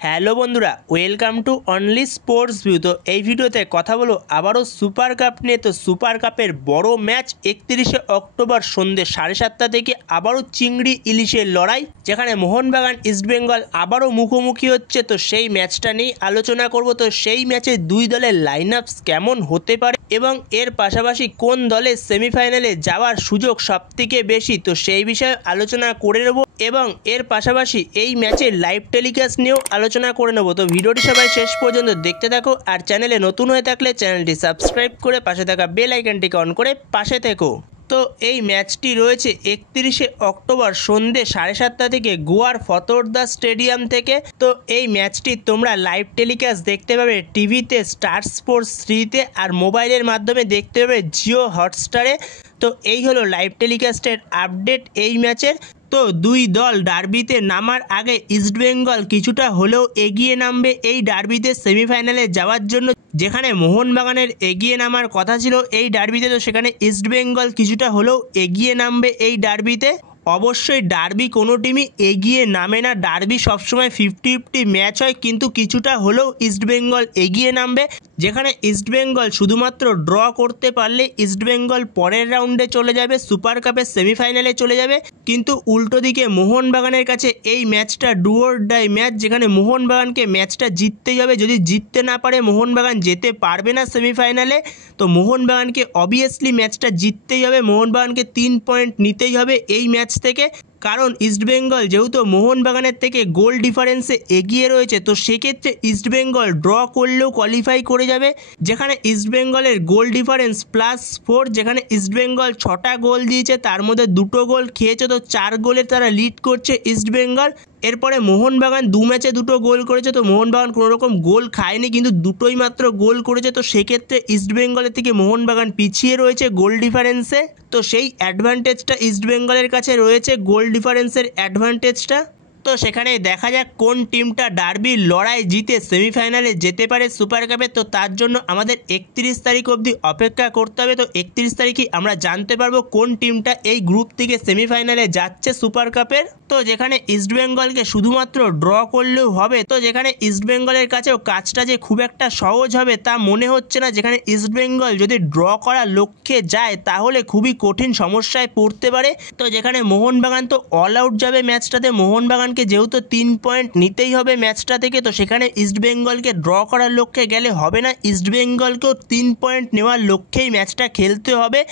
Hello বন্ধুরা, welcome to only sports view. তো এই ভিডিওতে কথা বলো আবারও সুপার কাপ নিয়ে। তো সুপার কাপের বড় ম্যাচ 31শে অক্টোবর সন্ধ্যে 7:30 থেকে আবারও চিংড়ি ইলিশের লড়াই, যেখানে মোহনবাগান ইস্টবেঙ্গল আবারও মুখোমুখি হচ্ছে। তো সেই ম্যাচটা নিয়েই আলোচনা করব। তো সেই ম্যাচে দুই দলের লাইন আপস কেমন হতে পারে এবং এর পাশাপাশি কোন দলের সেমিফাইনালে যাওয়ার সুযোগ সবথেকে বেশি, তো সেই বিষয়ে আলোচনা করে নেব এবং এর পাশাপাশি এই ম্যাচের লাইভ টেলিকাস্ট নিয়েও আলোচনা করে নেব। তো ভিডিওটি সবাই শেষ পর্যন্ত দেখতে থাকো, আর চ্যানেলে নতুন হয়ে থাকলে চ্যানেলটি সাবস্ক্রাইব করে পাশে থাকা বেল আইকনটিকে অন করে পাশে থেকো। তো এই ম্যাচটি রয়েছে 31শে অক্টোবর সন্ধ্যে 7:30 থেকে গোয়ার ফতোরদা স্টেডিয়াম থেকে। তো এই ম্যাচটি তোমরা লাইভ টেলিকাস্ট দেখতে পাবে টিভিতে স্টার স্পোর্টস 3তে, আর মোবাইলের মাধ্যমে দেখতে পাবে জিও হটস্টারে। তো এই হলো লাইভ টেলিকাস্টের আপডেট এই ম্যাচের। তো দুই দল ডার্বিতে নামার আগে ইস্টবেঙ্গল কিছুটা হলেও এগিয়ে নামবে এই ডার্বিতে সেমিফাইনালে যাওয়ার জন্য, যেখানে মোহনবাগানের এগিয়ে নামার কথা ছিল এই ডার্বিতে। তো সেখানে ইস্টবেঙ্গল কিছুটা হলেও এগিয়ে নামবে এই ডার্বিতে। অবশ্যই ডার্বি কোনো টিমই এগিয়ে নামে না, ডার্বি সবসময় 50-50 ম্যাচ হয়, কিন্তু কিছুটা হলেও ইস্টবেঙ্গল এগিয়ে নামবে। যেখানে ইস্টবেঙ্গল শুধুমাত্র ড্র করতে পারলে ইস্টবেঙ্গল পরের রাউন্ডে চলে যাবে, সুপার কাপের সেমিফাইনালে চলে যাবে। কিন্তু উল্টো দিকে মোহনবাগানের কাছে এই ম্যাচটা ডু অর ডাই ম্যাচ, যেখানে মোহনবাগানকে ম্যাচটা জিততেই হবে। যদি জিততে না পারে মোহনবাগান যেতে পারবে না সেমিফাইনালে। তো মোহনবাগানকে অবভিয়াসলি ম্যাচটা জিততেই হবে, মোহনবাগানকে 3 পয়েন্ট নিতেই হবে এই ম্যাচ থেকে। কারণ ইস্টবেঙ্গল যেহেতু মোহনবাগানের থেকে গোল ডিফারেন্সে এগিয়ে রয়েছে, তো সেক্ষেত্রে ইস্টবেঙ্গল ড্র করলেও কোয়ালিফাই করে যাবে। যেখানে ইস্টবেঙ্গলের গোল ডিফারেন্স +4, যেখানে ইস্টবেঙ্গল 6টা গোল দিয়েছে, তার মধ্যে 2টো গোল খেয়েছে। তো 4 গোলে তারা লিড করছে ইস্টবেঙ্গল। এরপরে মোহনবাগান 2 ম্যাচে 2টো গোল করেছে। তো মোহনবাগান কোনো রকম গোল খায়নি, কিন্তু 2টোই মাত্র গোল করেছে। তো সেক্ষেত্রে ইস্টবেঙ্গলের থেকে মোহনবাগান পিছিয়ে রয়েছে গোল ডিফারেন্সে। তো সেই অ্যাডভান্টেজটা ইস্টবেঙ্গলের কাছে রয়েছে, গোল ডিফারেন্সের অ্যাডভান্টেজটা। তো সেখানে দেখা যাক কোন টিমটা ডার্বির লড়াই জিতে সেমিফাইনালে যেতে পারে সুপার কাপে। তো তার জন্য আমাদের 31 তারিখ অবধি অপেক্ষা করতে হবে। তো 31 তারিখই আমরা জানতে পারবো কোন টিমটা এই গ্রুপ থেকে সেমিফাইনালে যাচ্ছে সুপার কাপের। তো যেখানে ইস্টবেঙ্গলকে শুধুমাত্র ড্র করলেও হবে, তো যেখানে ইস্টবেঙ্গলের কাছেও কাজটা যে খুব একটা সহজ হবে তা মনে হচ্ছে না। যেখানে ইস্টবেঙ্গল যদি ড্র করার লক্ষ্যে যায় তাহলে খুবই কঠিন সমস্যায় পড়তে পারে। তো যেখানে মোহনবাগান তো অল আউট যাবে ম্যাচটাতে, মোহনবাগানকে যেহেতু 3 পয়েন্ট নিতেই হবে ম্যাচটা থেকে। তো সেখানে ইস্টবেঙ্গলকে ড্র করার লক্ষ্যে গেলে হবে না, ইস্টবেঙ্গলকেও 3 পয়েন্ট নেওয়ার লক্ষ্যেই ম্যাচটা খেলতে হবে।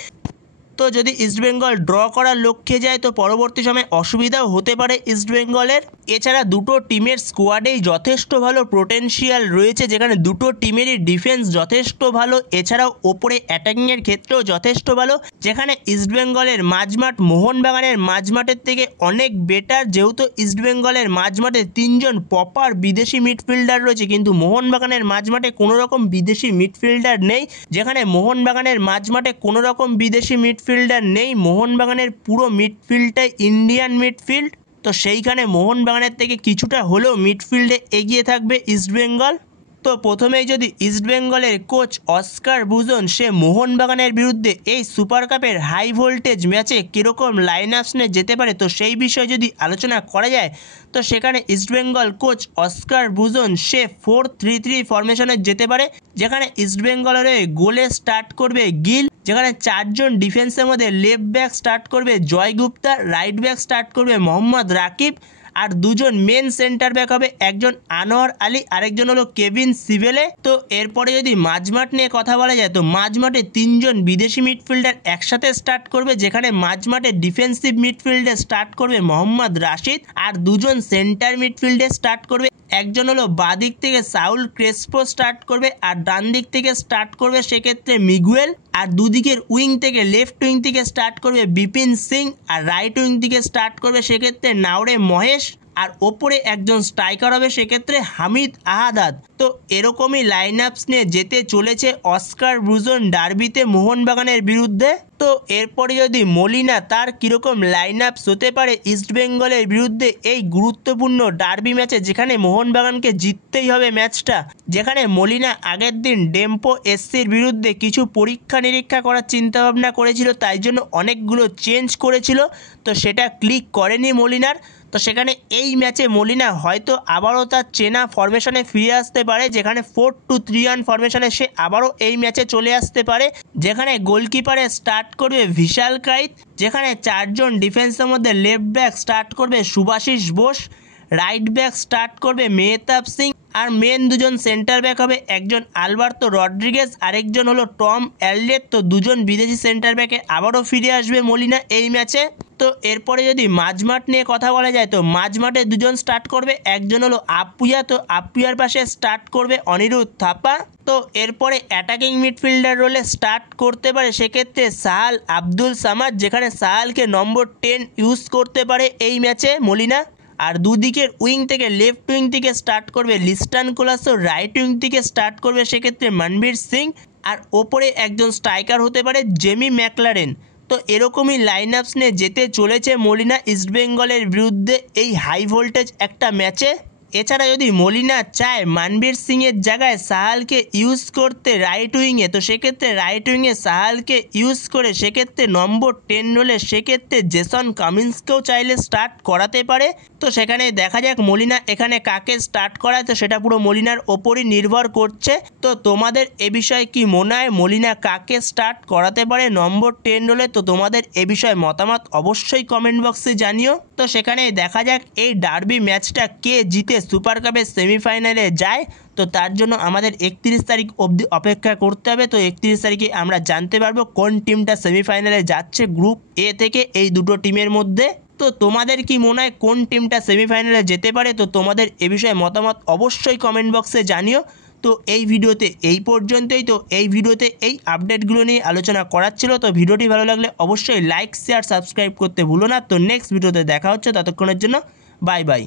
তো যদি ইস্টবেঙ্গল ড্র করার লক্ষ্যে যায় তো পরবর্তী সময় অসুবিধাও হতে পারে ইস্টবেঙ্গলের। এছাড়া দুটো টিমের স্কোয়াডেই যথেষ্ট ভালো পোটেনশিয়াল রয়েছে, যেখানে দুটো টিমেরই ডিফেন্স যথেষ্ট ভালো, এছাড়াও ওপরে অ্যাটাকিংয়ের ক্ষেত্রেও যথেষ্ট ভালো। যেখানে ইস্টবেঙ্গলের মাঝমাঠ মোহনবাগানের মাঝমাঠের থেকে অনেক বেটার, যেহেতু ইস্টবেঙ্গলের মাঝমাঠে 3জন প্রপার বিদেশি মিডফিল্ডার রয়েছে, কিন্তু মোহনবাগানের মাঝমাঠে কোনো রকম বিদেশি মিডফিল্ডার নেই। যেখানে মোহনবাগানের মাঝমাঠে কোনো রকম বিদেশি মিডফিল্ডার নেই, মোহনবাগানের পুরো মিডফিল্ডটাই ইন্ডিয়ান মিডফিল্ড। তো সেইখানে মোহনবাগানের থেকে কিছুটা হলেও মিডফিল্ডে এগিয়ে থাকবে ইস্টবেঙ্গল। তো প্রথমেই যদি ইস্টবেঙ্গলের কোচ অস্কার ব্রুজন সে মোহনবাগানের বিরুদ্ধে এই সুপার কাপের হাই ভোল্টেজ ম্যাচে কীরকম লাইন আপস নিয়ে যেতে পারে, তো সেই বিষয়ে যদি আলোচনা করা যায়, তো সেখানে ইস্টবেঙ্গল কোচ অস্কার ব্রুজন সে 4-3-3 ফরমেশনে যেতে পারে। যেখানে ইস্টবেঙ্গলের গোলে স্টার্ট করবে গিল, যেখানে 4জন ডিফেন্সের মধ্যে লেফট ব্যাক স্টার্ট করবে জয় গুপ্তা, রাইট ব্যাক স্টার্ট করবে মোহাম্মদ রাকিব, আর 2জন মেন সেন্টার ব্যাক হবে, একজন আনোয়ার আলী, আরেকজন হলো কেভিন সিভেলে। তো এরপরে যদি মাঝমাঠ নিয়ে কথা বলা যায়, তো মাঝমাঠে 3জন বিদেশি মিডফিল্ডার একসাথে স্টার্ট করবে। যেখানে মাঝমাঠে ডিফেন্সিভ মিডফিল্ডে স্টার্ট করবে মোহাম্মদ রাশিদ, আর 2জন সেন্টার মিডফিল্ডে স্টার্ট করবে, একজন হলো বাদিক থেকে সাউল ক্রেসপো স্টার্ট করবে, আর ডান দিক থেকে স্টার্ট করবে সেক্ষেত্রে মিগুয়েল, আর দুদিকের উইং থেকে লেফট উইং থেকে স্টার্ট করবে বিপিন সিং, আর রাইট উইং থেকে স্টার্ট করবে সেক্ষেত্রে নাওরে মহেশ, আর ওপরে একজন স্ট্রাইকার হবে সেক্ষেত্রে হামিদ আহাদাদ। তো এরকমই লাইন আপস নিয়ে যেতে চলেছে অস্কার ব্রুজন ডার্বিতে মোহনবাগানের বিরুদ্ধে। তো এরপরে যদি মলিনা তার কীরকম লাইন আপস হতে পারে ইস্টবেঙ্গলের বিরুদ্ধে এই গুরুত্বপূর্ণ ডার্বি ম্যাচে, যেখানে মোহনবাগানকে জিততেই হবে ম্যাচটা। যেখানে মলিনা আগের দিন ডেম্পো এসসির বিরুদ্ধে কিছু পরীক্ষা নিরীক্ষা করার চিন্তাভাবনা করেছিল, তাই জন্য অনেকগুলো চেঞ্জ করেছিল, তো সেটা ক্লিক করেনি মলিনার। তো সেখানে এই ম্যাচে মলিনা হয়তো আবারও তার চেনা ফরমেশনে ফিরে আসতে পারে, যেখানে 4-2-3-1 ফরমেশনে সে আবারও এই ম্যাচে চলে আসতে পারে, যেখানে গোলকিপারে স্টার্ট করবে ভিশাল কাইত, যেখানে 4 জন ডিফেন্সের মধ্যে লেফট ব্যাক স্টার্ট করবে Subhashis Bose, right back start করবে মেহতাব সিং, আর মেন দুজন সেন্টার ব্যাক হবে একজন আলবার্তো রড্রিগেজ, আরেকজন হলো টম অ্যালডেট। তো দুজন বিদেশি সেন্টার ব্যাকে আবারও ফিরে আসবে মলিনা এই ম্যাচে। তো এরপরে যদি মাঝমাঠ নিয়ে কথা বলা যায়, তো মাঝমাঠে দুজন স্টার্ট করবে, একজন হলো আপুয়া, তো আপুয়ার পাশে স্টার্ট করবে অনিরুদ্ধ থাপা। তো এরপরে অ্যাটাকিং মিডফিল্ডার রোলে স্টার্ট করতে পারে সেক্ষেত্রে সাহাল আব্দুল সামাদ, যেখানে সাহালকে নম্বর 10 ইউজ করতে পারে এই ম্যাচে মলিনা। আর দুদিকের উইং থেকে লেফট উইং থেকে স্টার্ট করবে লিস্টান কোলাসো, রাইট উইং থেকে স্টার্ট করবে সেক্ষেত্রে মনবীর সিং, আর ওপরে একজন স্ট্রাইকার হতে পারে জেমি ম্যাকলারেন। তো এরকমই লাইন আপস নিয়ে যেতে চলেছে মলিনা ইস্টবেঙ্গলের বিরুদ্ধে এই হাই ভোল্টেজ একটা ম্যাচে। এছাড়া যদি মলিনা চায় মানবীর সিংয়ের জায়গায় সাহালকে ইউজ করতে রাইট উইংয়ে, তো সেক্ষেত্রে রাইট উইংয়ে সাহালকে ইউজ করে সেক্ষেত্রে নম্বর 10 হলে সেক্ষেত্রে জেসন কামিন্সকেও চাইলে স্টার্ট করাতে পারে। তো সেখানে দেখা যাক মলিনা এখানে কাকে স্টার্ট করায়, তো সেটা পুরো মলিনার ওপরই নির্ভর করছে। তো তোমাদের এ বিষয়ে কি মনে হয়, মলিনা কাকে স্টার্ট করাতে পারে নম্বর 10 হলে? তো তোমাদের এ বিষয়ে মতামত অবশ্যই কমেন্ট বক্সে জানিও। তো সেখানে দেখা যাক এই ডার্বি ম্যাচটা কে জিতে সুপার কাপের সেমিফাইনালে যায়। তো তার জন্য আমাদের 31 তারিখ অবধি অপেক্ষা করতে হবে। তো 31 তারিখে আমরা জানতে পারবো কোন টিমটা সেমিফাইনালে যাচ্ছে গ্রুপ এ থেকে এই দুটো টিমের মধ্যে। তো তোমাদের কি মনে হয় কোন টিমটা সেমিফাইনালে যেতে পারে? তো তোমাদের এ বিষয়ে মতামত অবশ্যই কমেন্ট বক্সে জানিও। তো এই ভিডিওতে এই পর্যন্তই। তো এই ভিডিওতে এই আপডেটগুলো নিয়ে আলোচনা করার ছিল। তো ভিডিওটি ভালো লাগলে অবশ্যই লাইক শেয়ার সাবস্ক্রাইব করতে ভুলো না। তো নেক্সট ভিডিওতে দেখা হচ্ছে, ততক্ষণের জন্য বাই বাই।